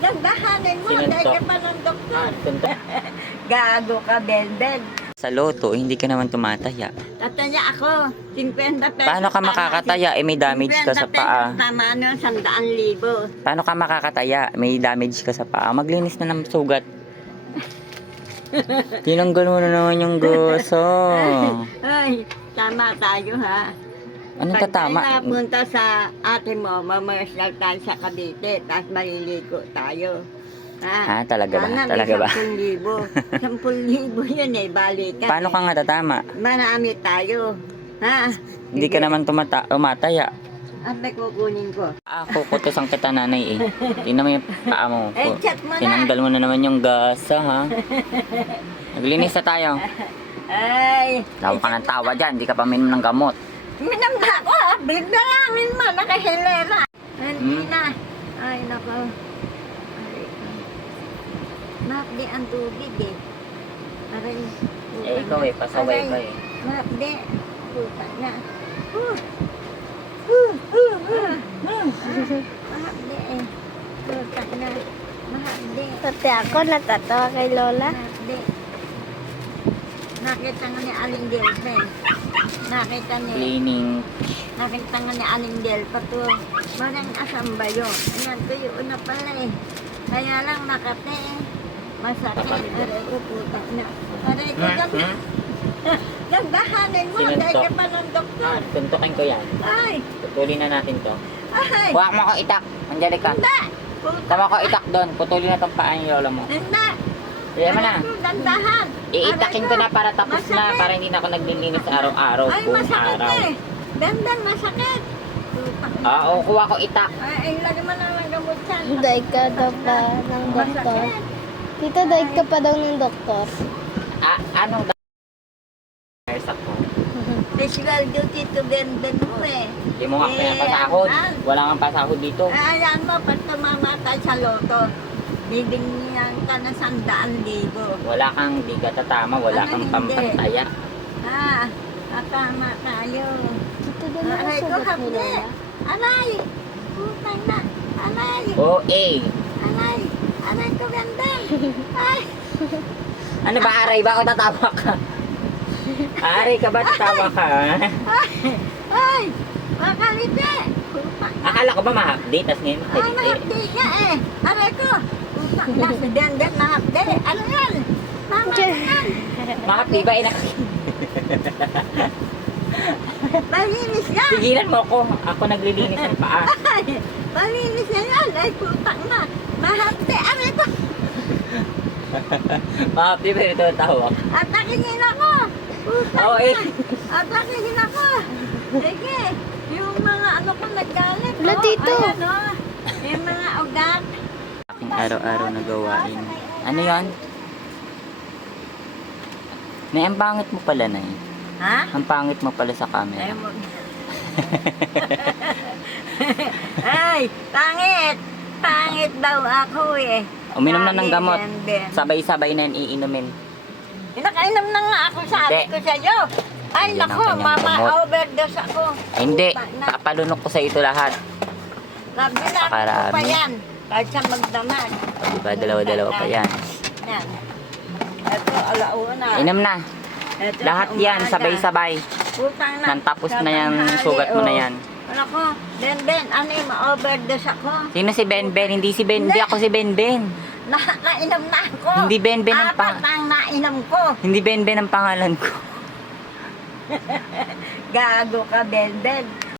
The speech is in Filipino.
Gandahanin mo, Sinuntok. dahil ka pa ng doktor. Suntok. Gago ka, Belbel. Sa loto, hindi ka naman tumataya. Tataya ako, 50 pesos. Paano ka makakataya? May damage ka sa 50 paa. pesos, tama nun, 100,000. Paano ka makakataya? May damage ka sa paa. Maglinis na ng sugat. Tinanggal mo na naman yung gusto. Ay, tama tayo ha. Anong tatama? Pag tayo napunta sa ate mo, mamasyal tayo sa Cavite, tapos maliligo tayo. Ha, talaga ba? Sana may Talaga ba? 10,000. 10,000 yun eh, balikan. Paano ka nga tatama? Marami tayo. Ha? Hindi ka naman umataya. Abay kukunin ko. Kukutusan kita nanay eh. Tingnan mo yung paa mo. Eh, chat mo na. Tinanggal mo na naman yung gasa ha. Naglinis na tayo. Ay. Tawa ka ng tawa dyan. Hindi ka pa minom ng gamot. Minamda ko ha. Biglalangin mo. Nakahilera. Hindi na. Ay, nako. Ay, mahapdi ang tubig eh. Aray. Eh, ikaw eh. Pasaway ka eh. Mahapdi. Puta na. Mahapdi eh. Puta na. Mahapdi. Pati ako natatawa kay Lola. Mahapdi. Nakita nga ni Aling Delfen. Nakita nga ni Aling Del pato. Marang asamba yun. Ayan, tuyo na pala eh. Kaya lang Makati eh. Masakit. Aray ko, puta na. Aray ko, gandahanin mo. Dahil ka pa ng doktor. Tuntukin ko yan. Ay, Putulin na natin to. ay. Huwag mo ko itak. Angelika. Hindi. Puta. Tama ko itak doon. Putulin na tong paa ni lola mo. Hindi. Kaya mo na. Aray ko, gandahan. Iitakin ko Aray na para tapos na. Masakit. Para hindi na ako naglilinis araw-araw. Ay, Buong masakit araw. eh. Dandan, masakit. Puta. Oo, kuha ko itak. Ay, lagi mo na lang gamot yan. Day ka daw pa ng doktor. Masakit. Tita, day ka pa daw ng doktor. Anong sa ko? Physical duty to Benden mo eh. Hindi mo nga pinapasahod. Wala kang pasahod dito. Ayan mo, pag tumamatay sa loto, bibigyan ka na 100,000. Wala kang di ka tatama. Wala Ano, kang hindi? pampantaya. Matama tayo. Tita, daw na Aray ko, sugat mo hapde. Lola. Aray! Putang na. Aray! O-A. Aray! Aray ko, Benden! Ay! Ano ba, aray ba? O tatawa ka? Aray ka ba? Tatawa ka? Ay! Ay! Makalite! Putang na. Akala ko ba mahapdi? Tas ngayon Ay, mahapdi. mahapde ka eh. Aray ko. Putang na, si Benden mahapde. Ano yan? Mama yan. Mahapdi ba? Malinis yan. Tigilan mo ako. Ako naglilinis ng paa. Ay, malinis na yan. Ay, putang na. Mahapde. Aray ko. Mahapdi ba ito tawa? Atakinin ako. Putang Oo, eh. na. Atakinin ako. Sige. Yung mga ano ko naggalit. Wala, Tito. Ayan o. Yung mga ugat. Aking araw-araw na gawain. Ano yan? Nay, ang pangit mo pala, Nay. Ha? Ang pangit mo pala sa Ay, camera. Ay, pangit. Pangit daw ako eh. Uminom na ng gamot. Ben. Sabay-sabay na yan iinumin. Pinakainom na nga ako, sabi Hindi. ko sa iyo. Ay, Yan ang nako, kanyang mama, gamot. overdose ako. Ay, hindi. Puta na. Papalunok ko sa ito lahat. Sabi na ko Nakarami. pa yan. Kahit sa magdamag. Diba, dalawa-dalawa pa yan. Yan. Ito, alauna. Inom na. Ito, Lahat sa yan, umaga. sabay-sabay. Putang na. Nang tapos Sa na yung tanghali, sugat mo na oh. yan. Ano ko, Ben, ano yung ma-overdose ako? Sino si Benben? Hindi si Ben. Hindi ako si Benben. Nakainom na ako. Hindi Benben ang Apat ang nainom ko. Hindi Benben ang pangalan ko. Gago ka, Ben.